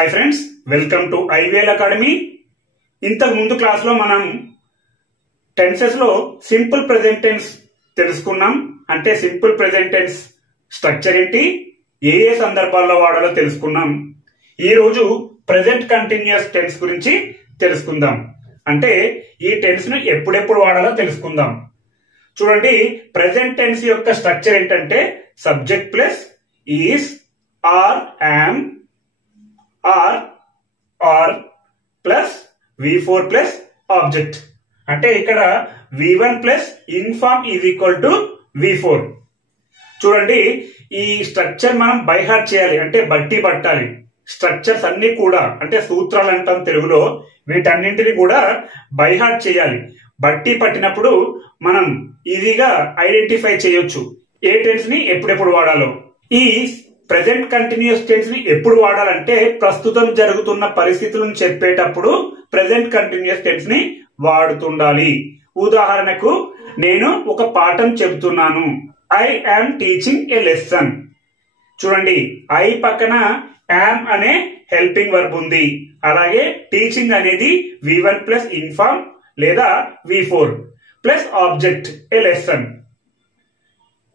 Hi friends, welcome to IVL academy. ఇంతకు ముందు class లో మనం టెన్సెస్ లో సింపుల్ ప్రెజెంట్ టెన్స్ తెలుసుకున్నాం. అంటే సింపుల్ ప్రెజెంట్ టెన్స్ స్ట్రక్చర్ ఏంటి, ఏ ఏ సందర్భాల్లో వాడాలో తెలుసుకున్నాం. ఈ రోజు ప్రెజెంట్ కంటిన్యూస్ టెన్స్ గురించి తెలుసుకుందాం. అంటే ఈ టెన్స్ ను ఎప్పుడెప్పుడు వాడాలో తెలుసుకుందాం. చూడండి, ప్రెజెంట్ టెన్స్ యొక్క స్ట్రక్చర్ ఏంటంటే subject plus is are am are plus V4 plus object. అంటే ఇక్కడ V1 plus ing form is equal to V4. చూడండి, ఈ స్ట్రక్చర్ మనం బైహార్ట్ చేయాలి, అంటే బట్టి పట్టాలి. స్ట్రక్చర్స్ అన్ని కూడా, అంటే సూత్రాలు అంటాం తెలుగులో, వీటన్నింటినీ కూడా బైహార్ట్ చేయాలి. బట్టి పట్టినప్పుడు మనం ఈజీగా ఐడెంటిఫై చేయొచ్చు ఏ టెన్స్ ని ఎప్పుడెప్పుడు వాడాలో. ఈ ప్రెజెంట్ కంటిన్యూస్ టెన్స్ ని ఎప్పుడు వాడాలంటే ప్రస్తుతం జరుగుతున్న పరిస్థితులను చెప్పేటప్పుడు ప్రెజెంట్ కంటిన్యూస్ టెన్స్ ని వాడుతుండాలి. ఉదాహరణకు, నేను ఒక పాఠం చెబుతున్నాను. I am teaching A lesson. చూడండి, ఐ పక్కన యామ్ అనే హెల్పింగ్ వర్బ్ ఉంది. అలాగే టీచింగ్ అనేది V1 ప్లస్ ఇన్ఫార్మ్ లేదా V4 ప్లస్ ఆబ్జెక్ట్ ఏ లెసన్.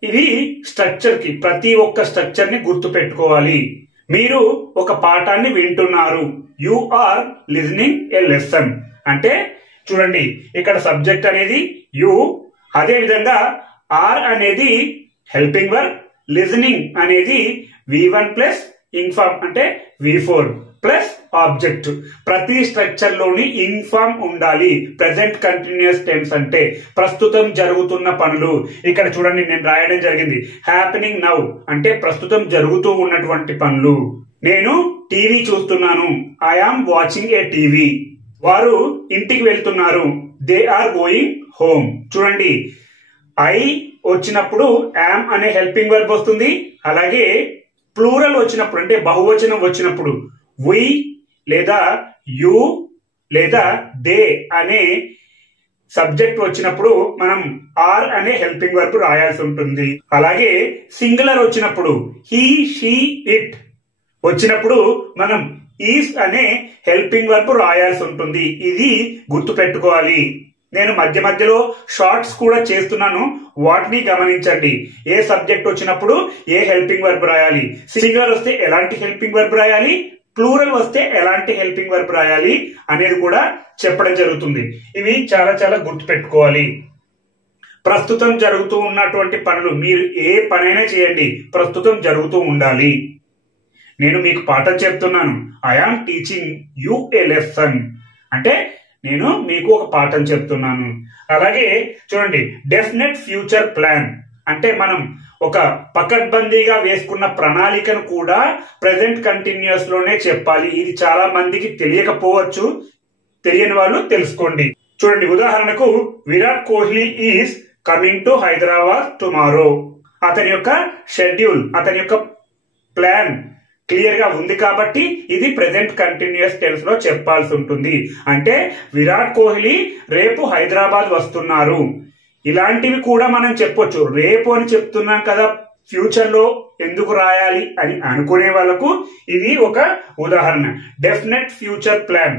ఇది స్ట్రక్చర్ కి, ప్రతి ఒక్క స్ట్రక్చర్ ని గుర్తు పెట్టుకోవాలి. మీరు ఒక పాఠాన్ని వింటున్నారు. You are listening a lesson. అంటే చూడండి, ఇక్కడ సబ్జెక్ట్ అనేది యు, అదే విధంగా ఆర్ అనేది హెల్పింగ్ వర్బ్, లిజనింగ్ అనేది V1 ప్లస్ ఇన్ఫార్మ్ అంటే V4 ప్లస్ ఆబ్జెక్ట్. ప్రతి స్ట్రక్చర్ లోని ఇన్ఫార్మ్ ఉండాలి. ప్రెజెంట్ కంటిన్యూస్ టెన్స్ అంటే ప్రస్తుతం జరుగుతున్న పనులు. ఇక్కడ చూడండి, నేను రాయడం జరిగింది హ్యాపెనింగ్ నౌ, అంటే ప్రస్తుతం జరుగుతూ ఉన్నటువంటి పనులు. నేను టీవీ చూస్తున్నాను. I am watching a TV. వారు ఇంటికి వెళ్తున్నారు. They are going home. చూడండి, ఐ వచ్చినప్పుడు యామ్ అనే హెల్పింగ్ వర్బ్ వస్తుంది. అలాగే ప్లూరల్ వచ్చినప్పుడు, అంటే బహువచనం వచ్చినప్పుడు వి లేదా యు లేదా దే అనే సబ్జెక్ట్ వచ్చినప్పుడు మనం ఆర్ అనే హెల్పింగ్ వర్బ్ రాయాల్సి ఉంటుంది. అలాగే సింగులర్ వచ్చినప్పుడు హీ, షీ, ఇట్ వచ్చినప్పుడు మనం ఈస్ అనే హెల్పింగ్ వర్బ్ రాయాల్సి ఉంటుంది. ఇది గుర్తు పెట్టుకోవాలి. నేను మధ్య మధ్యలో షార్ట్స్ కూడా చేస్తున్నాను, వాటిని గమనించండి. ఏ సబ్జెక్ట్ వచ్చినప్పుడు ఏ హెల్పింగ్ వర్బ్ రాయాలి, సింగులర్ వస్తే ఎలాంటి హెల్పింగ్ వర్బ్ రాయాలి, ప్లూరల్ వస్తే ఎలాంటి హెల్పింగ్ వర్బ్ రాయాలి అనేది కూడా చెప్పడం జరుగుతుంది. ఇవి చాలా చాలా గుర్తు పెట్టుకోవాలి. ప్రస్తుతం జరుగుతూ ఉన్నటువంటి పనులు, మీరు ఏ పనైనా చేయండి, ప్రస్తుతం జరుగుతూ ఉండాలి. నేను మీకు పాఠం చెప్తున్నాను. I am teaching you a lesson. అంటే నేను మీకు ఒక పాఠం చెప్తున్నాను. అలాగే చూడండి, డెఫినెట్ ఫ్యూచర్ ప్లాన్, అంటే మనం ఒక పకడ్బందీగా వేసుకున్న ప్రణాళికను కూడా ప్రెజెంట్ కంటిన్యూస్ లోనే చెప్పాలి. ఇది చాలా మందికి తెలియకపోవచ్చు, తెలియని వాళ్ళు తెలుసుకోండి. చూడండి, ఉదాహరణకు Virat Kohli is coming to Hyderabad tomorrow. అతని యొక్క షెడ్యూల్, అతని యొక్క ప్లాన్ క్లియర్ గా ఉంది కాబట్టి ఇది ప్రెజెంట్ కంటిన్యూస్ టెన్స్ లో చెప్పాల్సి ఉంటుంది. అంటే విరాట్ కోహ్లీ రేపు హైదరాబాద్ వస్తున్నారు. ఇలాంటివి కూడా మనం చెప్పొచ్చు. రేపు అని చెప్తున్నాం కదా, ఫ్యూచర్ లో ఎందుకు రాయాలి అని అనుకునే వాళ్ళకు ఇది ఒక ఉదాహరణ. డెఫినెట్ ఫ్యూచర్ ప్లాన్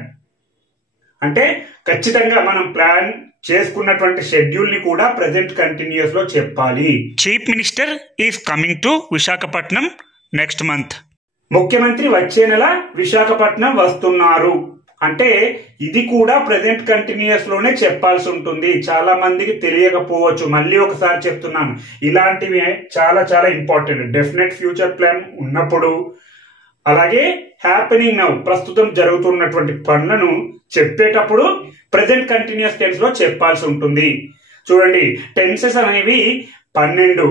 అంటే ఖచ్చితంగా మనం ప్లాన్ చేసుకున్నటువంటి షెడ్యూల్ ని కూడా ప్రెజెంట్ కంటిన్యూస్ లో చెప్పాలి. Chief minister is coming to Visakhapatnam next month. ముఖ్యమంత్రి వచ్చే నెల విశాఖపట్నం వస్తున్నారు. అంటే ఇది కూడా ప్రెజెంట్ కంటిన్యూస్ లోనే చెప్పాల్సి ఉంటుంది. చాలా మందికి తెలియకపోవచ్చు, మళ్ళీ ఒకసారి చెప్తున్నాను. ఇలాంటివి చాలా చాలా ఇంపార్టెంట్. డెఫినెట్ ఫ్యూచర్ ప్లాన్ ఉన్నప్పుడు, అలాగే హ్యాపెనింగ్ నౌ ప్రస్తుతం జరుగుతున్నటువంటి పనులను చెప్పేటప్పుడు ప్రెజెంట్ కంటిన్యూస్ టెన్స్ లో చెప్పాల్సి ఉంటుంది. చూడండి, టెన్సెస్ అనేవి 12.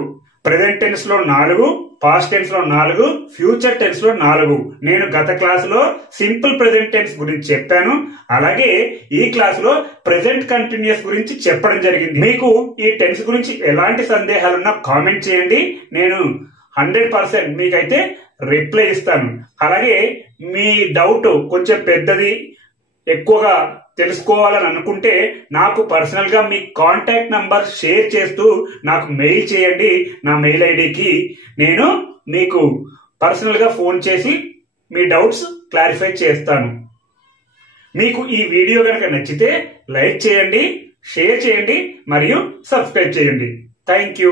ప్రెజెంట్ టెన్స్ లో 4, పాస్ట్ టెన్స్ లో 4, ఫ్యూచర్ టెన్స్ లో 4. నేను గత క్లాసులో సింపుల్ ప్రెజెంట్ టెన్స్ గురించి చెప్పాను. అలాగే ఈ క్లాసులో ప్రెజెంట్ కంటిన్యూస్ గురించి చెప్పడం జరిగింది. మీకు ఈ టెన్స్ గురించి ఎలాంటి సందేహాలున్నా కామెంట్ చేయండి. నేను 100% మీకైతే రిప్లై ఇస్తాను. అలాగే మీ డౌట్ కొంచెం పెద్దది, ఎక్కువగా తెలుసుకోవాలని అనుకుంటే నాకు పర్సనల్ గా మీ కాంటాక్ట్ నంబర్ షేర్ చేస్తూ నాకు మెయిల్ చేయండి. నా మెయిల్ ఐడికి నేను మీకు పర్సనల్ గా ఫోన్ చేసి మీ డౌట్స్ క్లారిఫై చేస్తాను. మీకు ఈ వీడియో కనుక నచ్చితే లైక్ చేయండి, షేర్ చేయండి మరియు సబ్స్క్రైబ్ చేయండి. Thank you.